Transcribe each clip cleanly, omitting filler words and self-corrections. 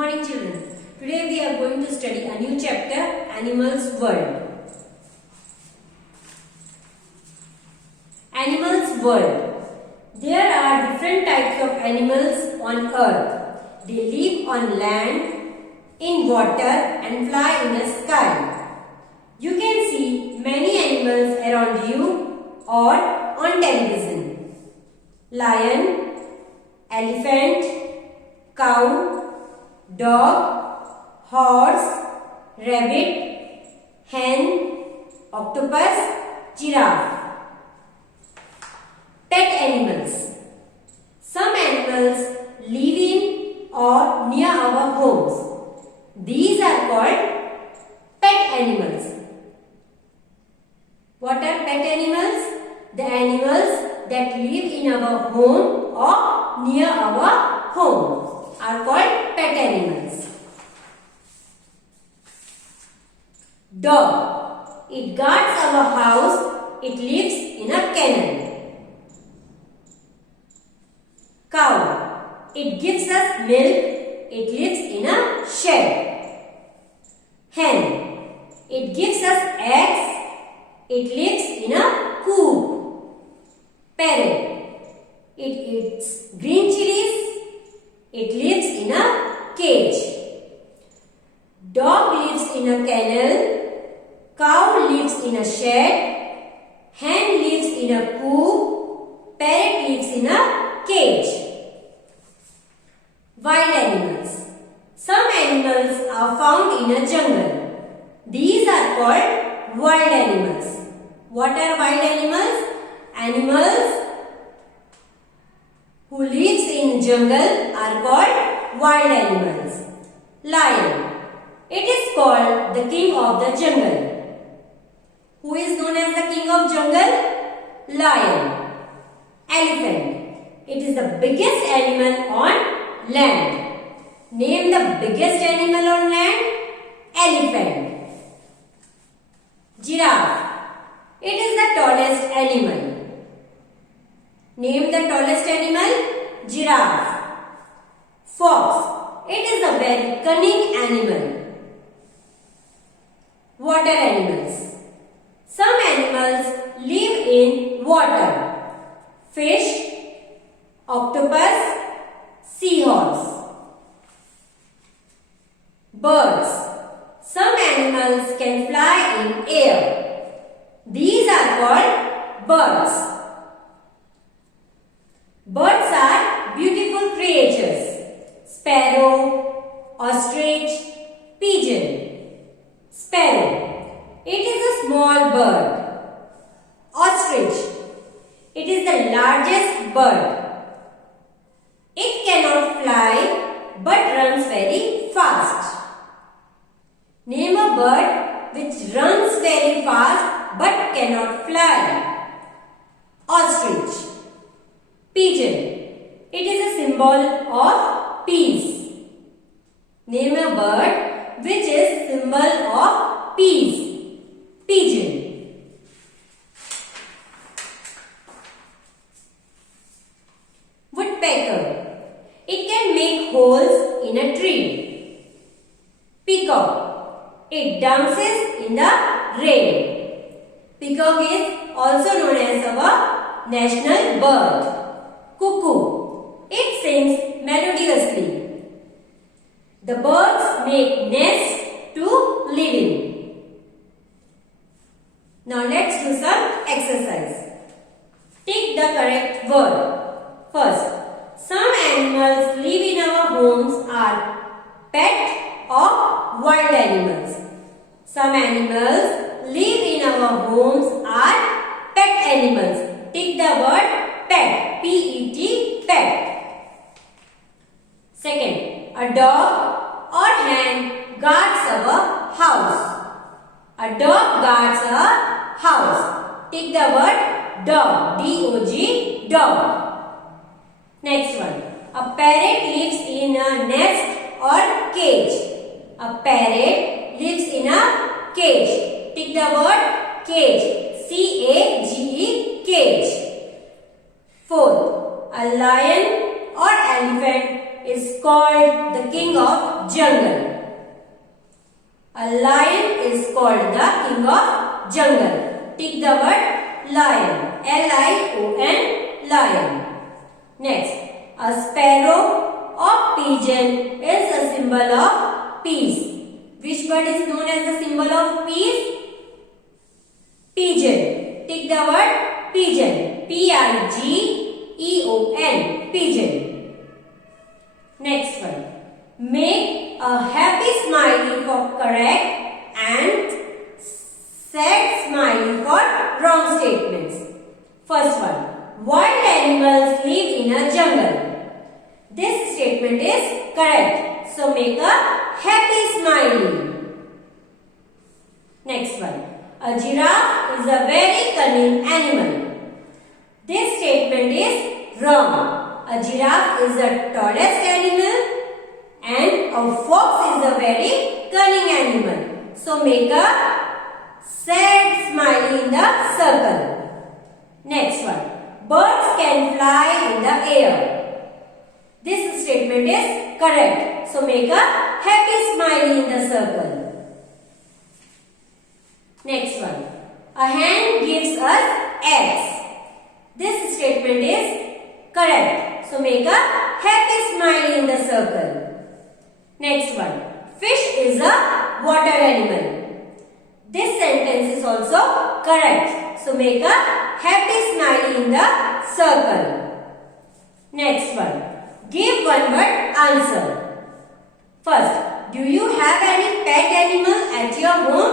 morning children. Today we are going to study a new chapter, Animals World. Animals World. There are different types of animals on earth. They live on land, in water and fly in the sky. You can see many animals around you or on television. Lion, elephant, cow, dog, horse, rabbit, hen, octopus, giraffe. Pet animals. Some animals live in or near our homes. These are called pet animals. What are pet animals? The animals that live in our home or near our home are called pet animals. Dog. It guards our house. It lives in a kennel. Cow. It gives us milk. It lives in a shed. Hen. It gives us eggs. It lives in a coop. Parrot. It eats green chilies. It lives in a cage. Dog lives in a kennel. Cow lives in a shed. Hen lives in a coop. Parrot lives in a cage. Wild animals. Some animals are found in a jungle. These are called wild animals. What are wild animals? Animals who lives in jungle are called wild animals. Lion. It is called the king of the jungle. Who is known as the king of jungle? Lion. Elephant. It is the biggest animal on land. Name the biggest animal on land. Elephant. Giraffe. It is the tallest animal. Name the tallest animal. Giraffe. Fox. It is a very cunning animal. Water animals. Some animals live in water. Fish, octopus, seahorse. Birds. Some animals can fly in air. These are called birds. Birds are beautiful creatures. Sparrow, ostrich, pigeon. Sparrow. It is a small bird. Ostrich. It is the largest bird. It cannot fly but runs very fast. Name a bird which runs very fast but cannot fly. Ostrich. Pigeon. It is a symbol of peace. Name a bird which is symbol of peace. Pigeon. Woodpecker. It can make holes in a tree. Peacock. It dances in the rain. Peacock is also known as our national bird. Cuckoo. It sings melodiously. The birds make nests to live in. Now let's do some exercise. Take the correct word. First, some animals live in our homes are pet or wild animals. Some animals live in our homes are pet animals. Take the word pet. P-E-T, pet. Second, a dog or hen guards our house. A dog guards a house. Take the word dog. D-O-G, dog. Next one. A parrot lives in a nest or cage. A parrot lives in a cage. Take the word cage. C-A-G-E, cage. Fourth, a lion or elephant is called the king of jungle. A lion is called the king of jungle. Tick the word lion. L-I-O-N, lion. Next, a sparrow or pigeon is a symbol of peace. Which bird is known as the symbol of peace? Pigeon. Tick the word pigeon. P-I-G-E-O-N. Pigeon. Next one. Make a happy smiley for correct and sad smiley for wrong statements. First one. Wild animals live in a jungle. This statement is correct. So make a happy smiley. Next one. A giraffe is a very cunning animal. This statement is wrong. A giraffe is the tallest animal and a fox is a very cunning animal. So make a sad smiley in the circle. Next one. Birds can fly in the air. This statement is correct. So make a happy smiley in the circle. Next one. A hen gives us eggs. This statement is correct. So make a happy smiley in the circle. Next one. Fish is a water animal. This sentence is also correct. So make a happy smiley in the circle. Next one. Give one word answer. First, do you have any pet animal at your home?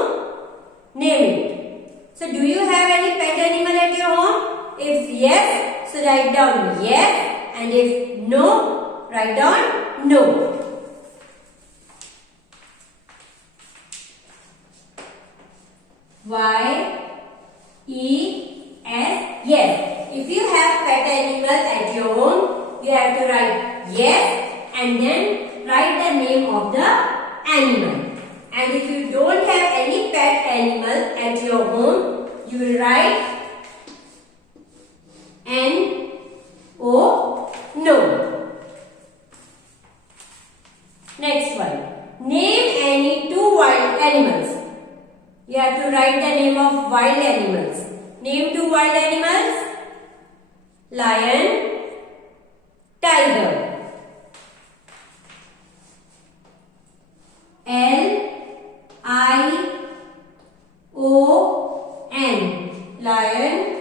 Name it. So do you have any pet animal at your home? If yes, so write down yes, and if no, write down no. Y-E-S, yes. If you have pet animal at your home, you have to write yes and then write the name of the animal. And if you don't have any pet animal at your home, you will write N-O, no. Next one. Name any two wild animals. You have to write the name of wild animals. Name two wild animals. Lion, tiger. L-I-O-N. Lion.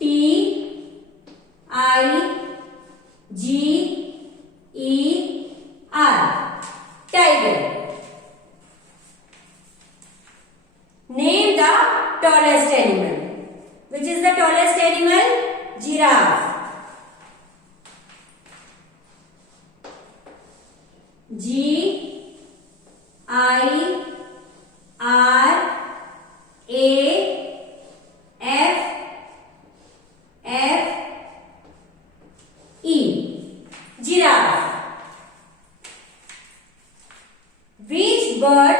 T-I-G-E-R. Tiger. Name the tallest animal. Which is the tallest animal? Giraffe. Giraffe. Which bird